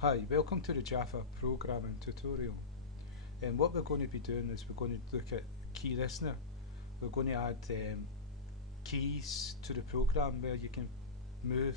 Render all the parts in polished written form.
Hi, welcome to the Java programming tutorial. And what we're going to be doing is we're going to look at KeyListener. We're going to add keys to the program where you can move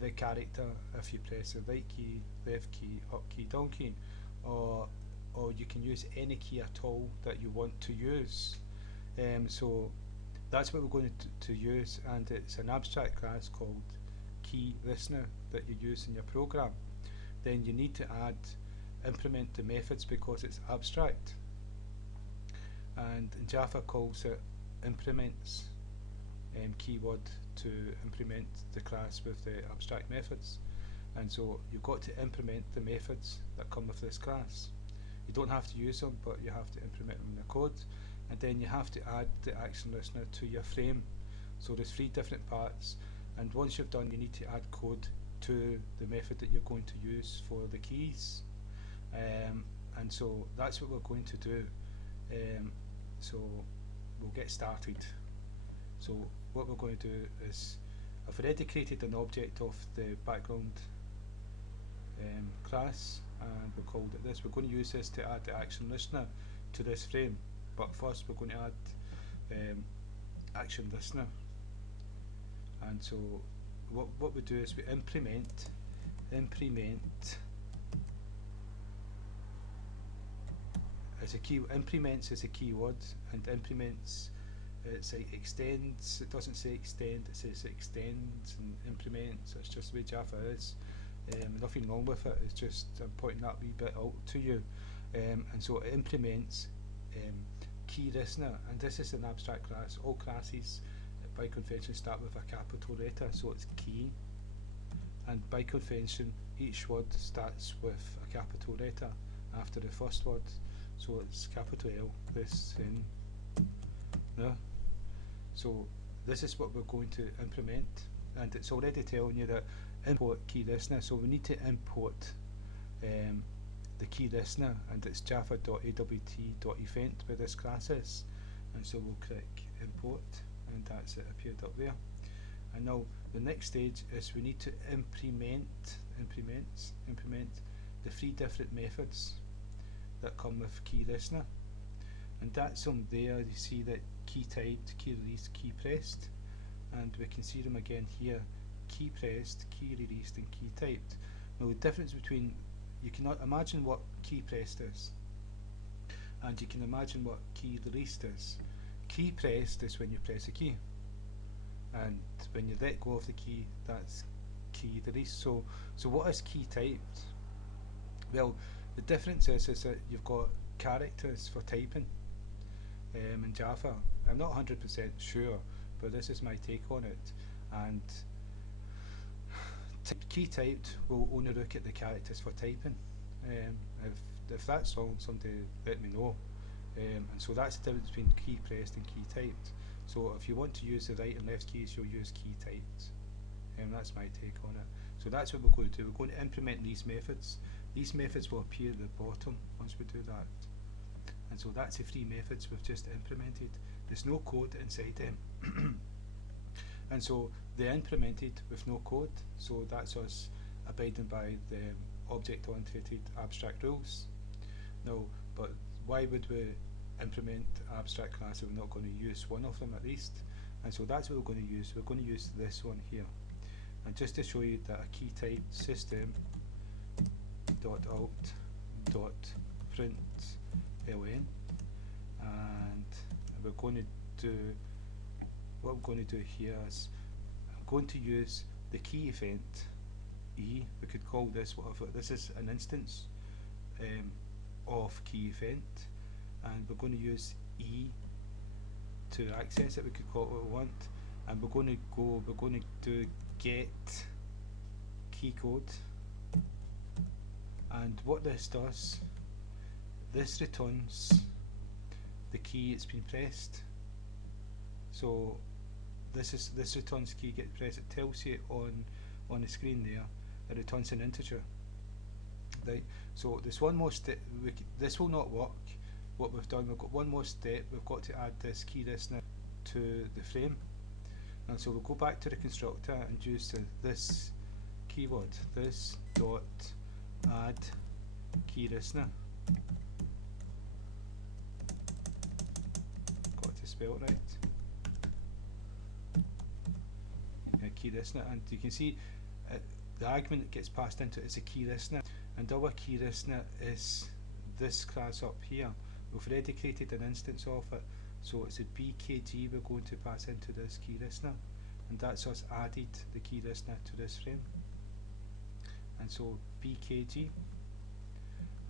the character if you press the right key, left key, up key, down key, or you can use any key at all that you want to use. So that's what we're going to use, and it's an abstract class called KeyListener that you use in your program. Then you need to implement the methods because it's abstract, and Java calls it implements keyword to implement the class with the abstract methods. And so you've got to implement the methods that come with this class. You don't have to use them, but you have to implement them in the code, and then you have to add the action listener to your frame. So there's 3 different parts, and once you've done, you need to add code to the method that you're going to use for the keys. And so that's what we're going to do. So we'll get started. So what we're going to do is, I've already created an object of the background class, and we called it this. We're going to use this to add the action listener to this frame, but first we're going to add action listener. And so what we do is we implement as a key. Implements is a keyword, and implements, it's like extends. It doesn't say extend, it says extends and implements. It's just the way Java is. Nothing wrong with it, it's just I'm pointing that wee bit out to you. And so it implements KeyListener, and this is an abstract class. All classes by convention start with a capital letter, so it's key, and by convention each word starts with a capital letter after the first word, so it's capital L, this, in, there. So this is what we're going to implement, and it's already telling you that import KeyListener, so we need to import the KeyListener, and it's java.awt.Event where this class is, and so we'll click import, and that's it, appeared up there. And now the next stage is we need to implement the 3 different methods that come with KeyListener, and that's on there. You see that key typed, key released, key pressed, and we can see them again here: key pressed, key released, and key typed. Now the difference between, you can imagine what key pressed is, and you can imagine what key released is. Key pressed is when you press a key, and when you let go of the key, that's key released. So what is key typed? Well, the difference is that you've got characters for typing in Java. I'm not 100% sure, but this is my take on it. And key typed will only look at the characters for typing. If that's wrong, somebody let me know. And so that's the difference between key pressed and key typed. So if you want to use the right and left keys, you'll use key typed. That's my take on it. So that's what we're going to do. We're going to implement these methods. These methods will appear at the bottom once we do that. And so that's the 3 methods we've just implemented. There's no code inside them. And so they're implemented with no code, so that's us abiding by the object-oriented abstract rules. Now, but why would we implement abstract class if we're not going to use one of them at least? And so that's what we're going to use. We're going to use this one here. And just to show you that a key type system .out.println, and we're going to do, what we're going to do here is I'm going to use the key event E. We could call this whatever. This is an instance of key event, and we're going to use E to access it. We could call it what we want, and we're going to do get key code. And what this does, this returns the key it's been pressed. So this returns key get pressed. It tells you on the screen there. It returns an integer. Right. So there's one more step. This will not work. What we've done, we've got one more step. We've got to add this key listener to the frame. And so we'll go back to the constructor and use this keyword, this dot add KeyListener. Got to spell it right. KeyListener, and you can see the argument that gets passed into it is a KeyListener, and our KeyListener is this class up here. We've already created an instance of it, so it's a BKG we're going to pass into this KeyListener, and that's us added the KeyListener to this frame. And so BKG,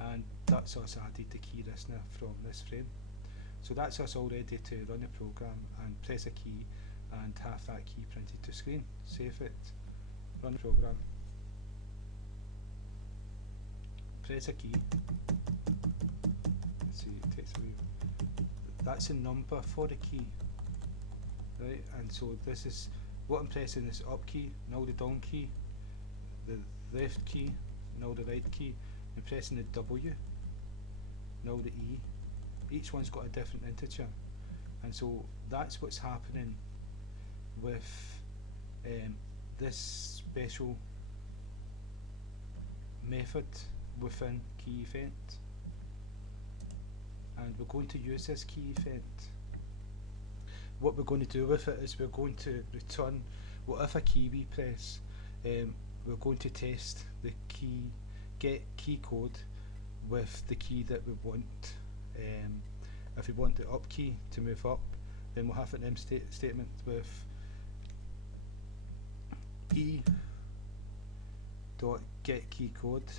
and that's us added the KeyListener from this frame. So that's us all ready to run the program and press a key and have that key printed to screen. Save it, run the program, press a key. Let's see, it takes a wee. That's a number for the key, right? And so this is what I'm pressing is up key, now the down key, the left key, now the right key. I'm pressing the W, now the E. Each one's got a different integer, and so that's what's happening with this special method within KeyEvent, and we're going to use this KeyEvent. What we're going to do with it is we're going to return whatever key we press. We're going to test the get key code with the key that we want. If we want the up key to move up, then we'll have an if statement with e.get key code,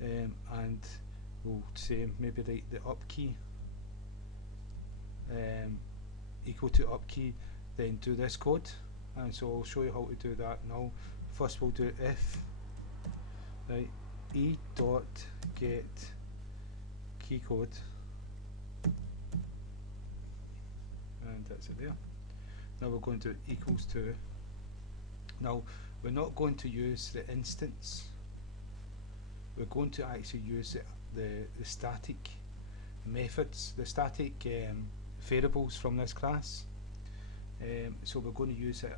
and we'll say maybe write the up key equal to up key, then do this code. And so I'll show you how to do that now. First we'll do if, right, e.get key code, and that's it there. Now we're going to equals to. Now we're not going to use the instance, we're going to actually use the static methods, the static variables from this class. So we're going to use it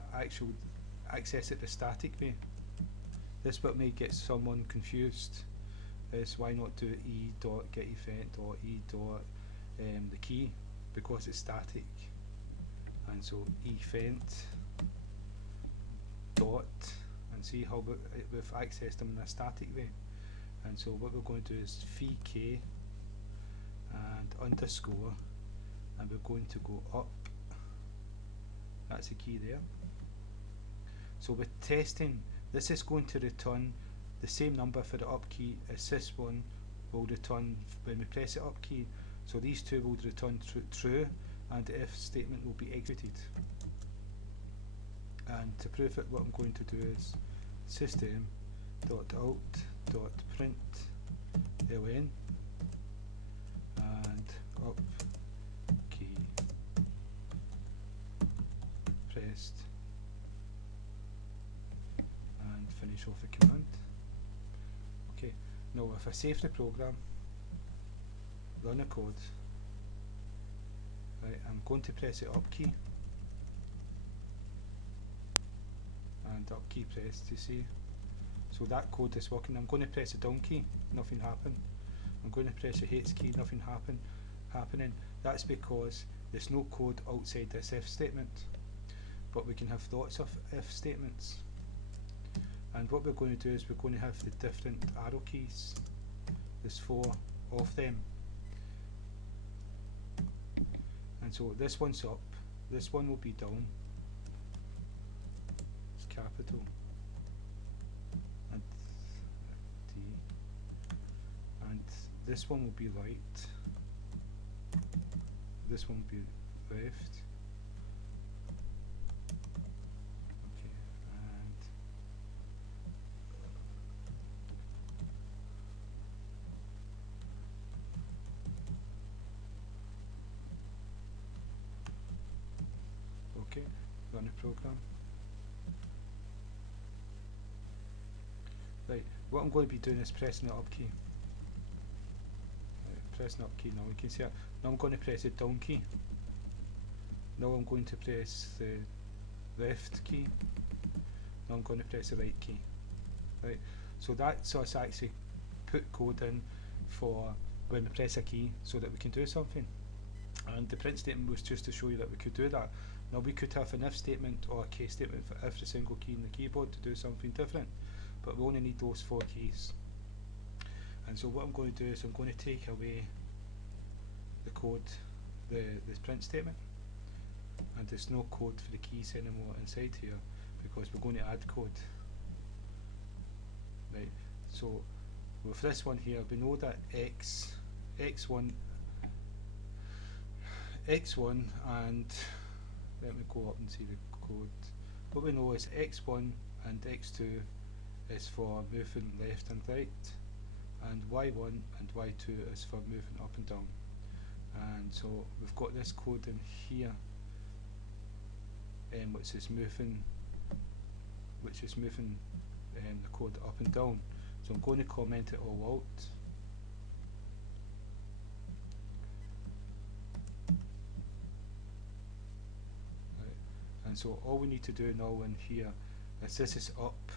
access it the static way. This bit may get someone confused, is why not do e.getEvent or the key, because it's static. And so event dot, and see how we've accessed them in a static way. And so what we're going to do is vk and underscore, and we're going to go up. That's the key there. So with testing, this is going to return the same number for the up key as this one will return when we press the up key. So these two will return true, and the if statement will be executed. And to prove it, what I'm going to do is system.out.println and up key pressed, and finish off the command. Okay, now if I save the program, run the code, right, I'm going to press the up key and up key pressed, you see. So that code is working. I'm going to press the down key, nothing happened. I'm going to press the H key, nothing happening. That's because there's no code outside this if statement. But we can have lots of if statements. And what we're going to do is we're going to have the different arrow keys. There's 4 of them. And so this one's up, this one will be down. It's capital. And D. And this one will be right. This one will be left. Okay, run the program. Right, what I'm going to be doing is pressing the up key. Right, pressing up key now, you can see it. Now I'm going to press the down key. Now I'm going to press the left key. Now I'm going to press the right key. Right, So that's us actually put code in for when we press a key so that we can do something. And the print statement was just to show you that we could do that. Now we could have an if statement or a case statement for every single key in the keyboard to do something different, but we only need those 4 keys. And so what I'm going to do is I'm going to take away the code, the print statement, and there's no code for the keys anymore inside here because we're going to add code. Right. So with this one here, we know that x1 and let me go up and see the code. What we know is x1 and x2 is for moving left and right, and y1 and y2 is for moving up and down. And so we've got this code in here, which is moving the code up and down. So I'm going to comment it all out. Right. And so all we need to do now in here is this is up.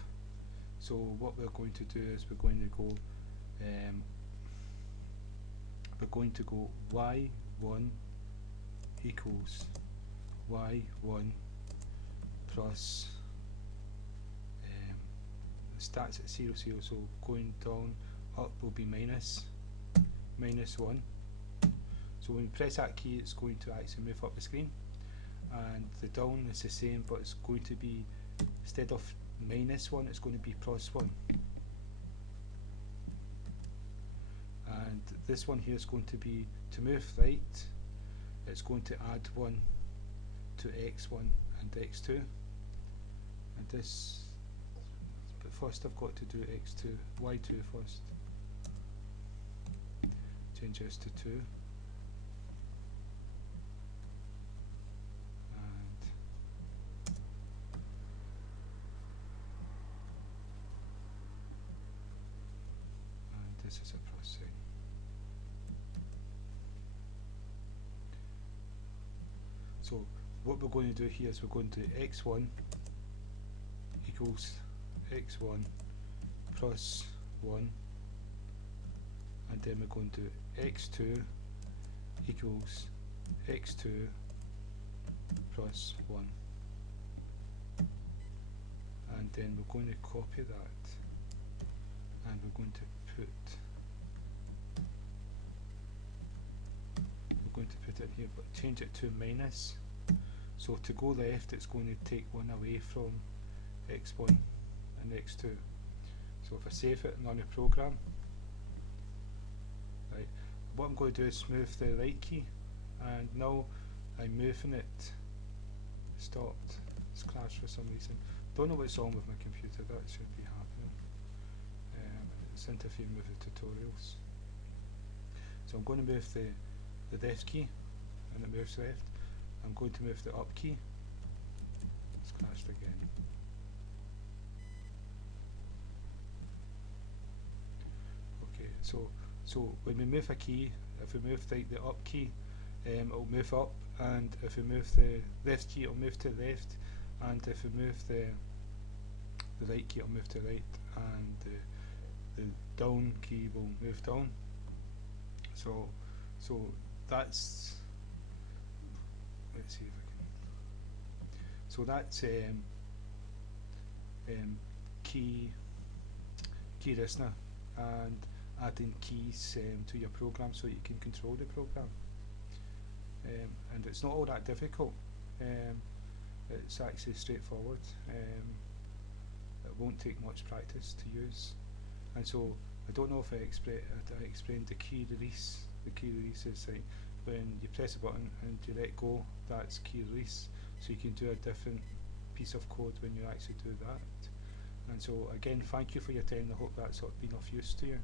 So what we're going to do is we're going to go y1 equals y1 plus starts at 0, 0, so going down, up will be minus 1. So when we press that key, it's going to actually move up the screen, and the down is the same, but it's going to be, instead of -1, it's going to be +1. And this one here is going to be, to move right, it's going to add 1 to x1 and x2, and this, but first I've got to do y2 first. Change this to 2, and this is a plus sign. So what we're going to do here is we're going to do x1 equals x1 plus 1, and then we're going to x2 equals x2 plus 1, and then we're going to copy that and we're going to put it here, but change it to minus. So to go left, it's going to take 1 away from x1 and x2. So if I save it and run a program, right, what I'm going to do is move the right key, and now I'm moving it. Stopped. It's crashed for some reason. Don't know what's wrong with my computer. That should be happening. It's interfering with the tutorials. So I'm going to move the left key, and it moves left. I'm going to move the up key. It's crashed again. Okay, so when we move a key, if we move the up key, it'll move up, and if we move the left key, it'll move to the left, and if we move the right key, it'll move to the right, and the down key will move down. So that's, let's see if I can. So that's KeyListener, and adding keys to your program so you can control the program. And it's not all that difficult. It's actually straightforward. It won't take much practice to use. And so I don't know if I explained the key release. The key release is like when you press a button and you let go, that's key release. So you can do a different piece of code when you actually do that. And so again, thank you for your time. I hope that's been of use to you.